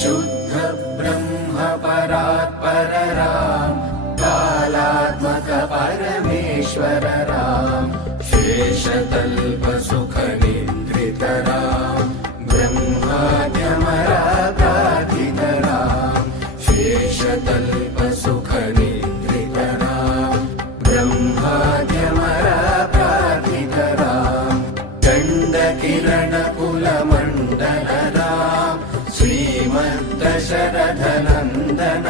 शुद्ध ब्रह्म परात्पर राम, कालात्मक परमेश्वर राम, शेषतल्प सुख निद्रित राम, ब्रह्माद्यमराधित राम, शेषतल्प सुख निद्रित राम, ब्रह्माद्यमराधित राम, चण्ड किरण कुल मंडल राम, श्रीमद्दशरथ नन्दन